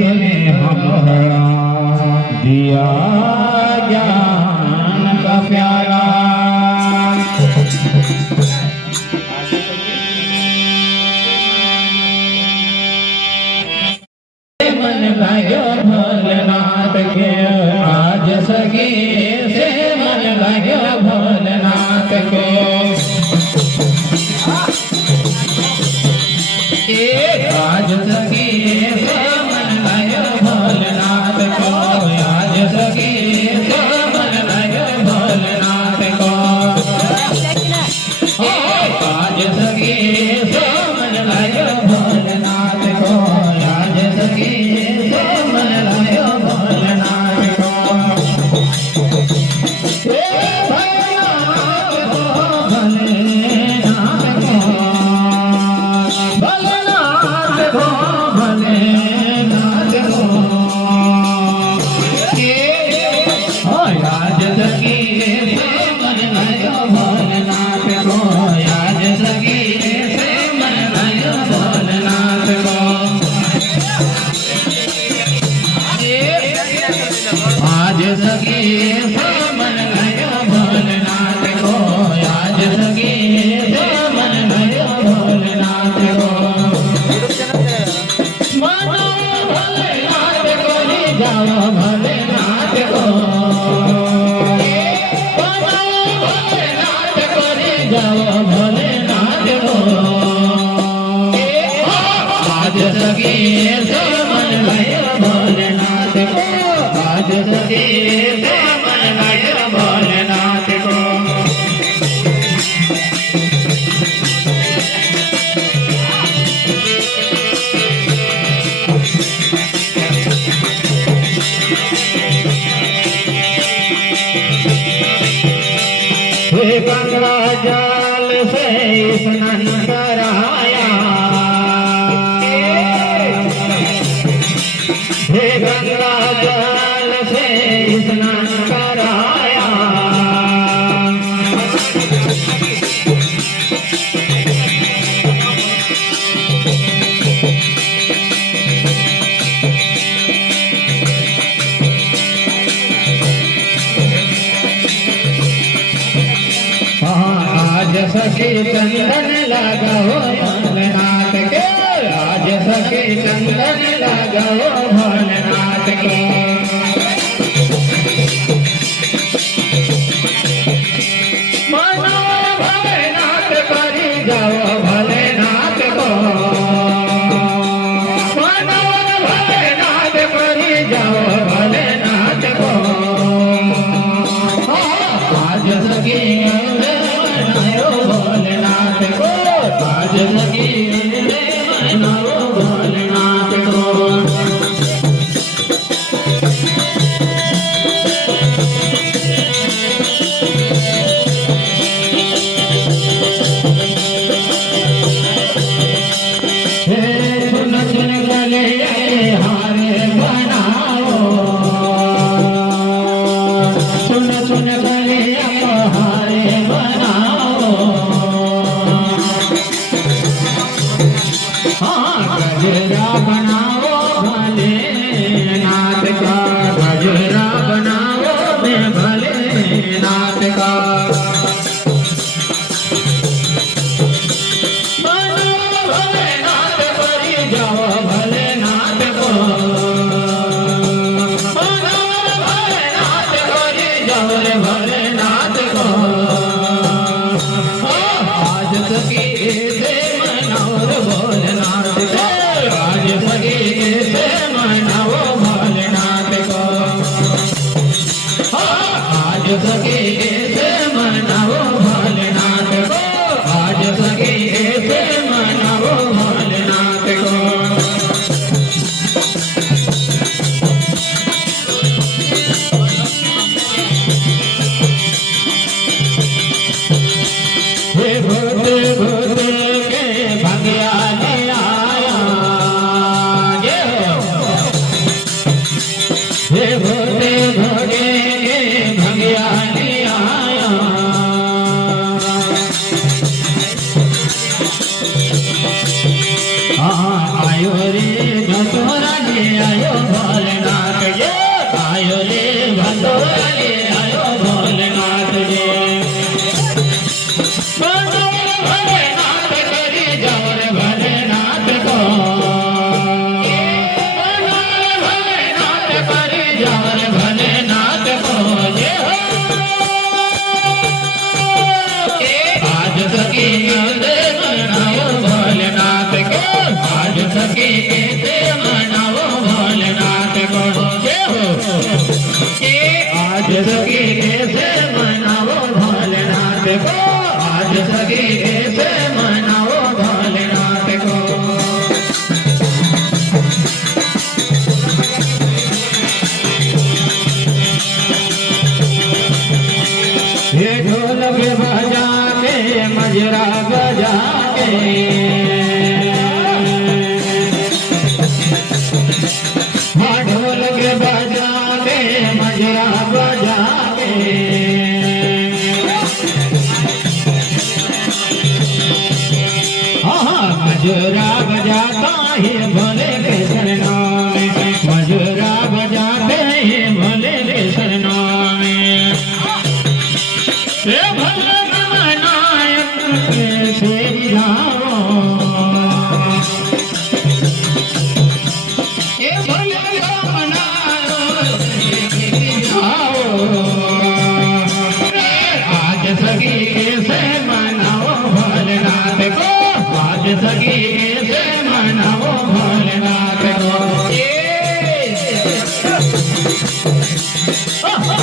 तने हमरा दिया ज्ञान का प्याला। मन भाग्यो भोलेनाथ के आज सगे से मन भाग्यो भोलेनाथ के आज सगे से मन भाग्यो भोलेनाथ को आज सगे से मन भाग्यो भोलेनाथ को आज सगे से मन भाग्यो भोलेनाथ को आज सगे आज सगे से मन भयो भोलेनाथ को आज सगे से मन भयो भोलेनाथ को मानो भोलेनाथ को ले जाओ भोलेनाथ को मानो भोलेनाथ को ले जाओ भोलेनाथ को आज सगे से मन भयो भोलेनाथ को आज सगे से मन भयो भोलेनाथ को हे गंगा जल से स्नान कराया हे गंगा जल से स्नान कराया आज सखी चंदन लगाओ भोलेनाथ के आज सखी चंदन लगाओ भोलेनाथ के मानो भोलेनाथ करी जाओ भोलेनाथ को मानो भोलेनाथ करी जाओ भोलेनाथ को आज सखी भोलेनाथ को आज सगे मनाओ भोलेनाथ को सुन सुन गले हारे बनाओ सुन सुन गले हारे बनाओ गजरा बनाओ भोलेनाथ का गजरा बनाओ मैं भोलेनाथ का मानो भोलेनाथ करी जाओ भोलेनाथ को मानो भोलेनाथ करी जाओ रे भोलेनाथ को आज सगे से मनाओ रे भोलेनाथ को आज सगे से मनाओ भोलेनाथ को आज सगे से मनाओ भोलेनाथ को आज सगे से मनाओ भोलेनाथ को हे भूत भूत के भगिया आया हे भोले भोले के भगिया आया आयो रे धतोरा ले आयो सके ऐसे मनाओ भोलेनाथ को। ये ढोलक बजा के मजरा बजा के हाँ ढोलक बजा के मजरा बजा के हाँ मजरा बजाता है भोले के शरणों में, मजरा बजाते हैं भोले के शरणों में। भोले नायक कैसे जाओ आज सगी कैसे मनाओ भोलेनाथ को, आज सगी कैसे मनाओ भोलेनाथ को।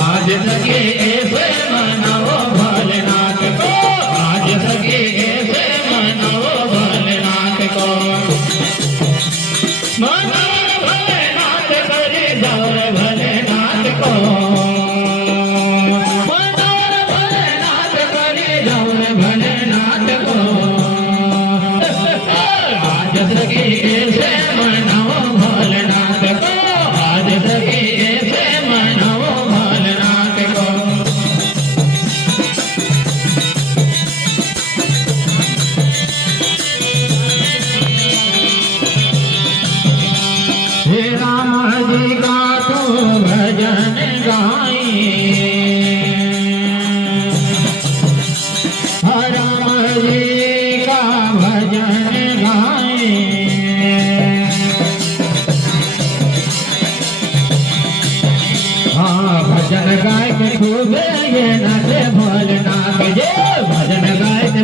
आज सगी कैसे मनाओ भोलेनाथ को, आज सगी कैसे मनाओ भोलेनाथ को। मनाओ भोलेनाथ करे दौर भोलेनाथ को, मनाओ भोलेनाथ करे दौर भोलेनाथ को। आज सगी कैसे मनाओ भोलेनाथ को, आज सगी कैसे मनाओ भोलेनाथ को। हे राम जी का तो भजन गाए, राम जी का भजन गाए। हाँ भजन गाय के खूब ये नाचे भोलेनाथ जे, भजन गाय के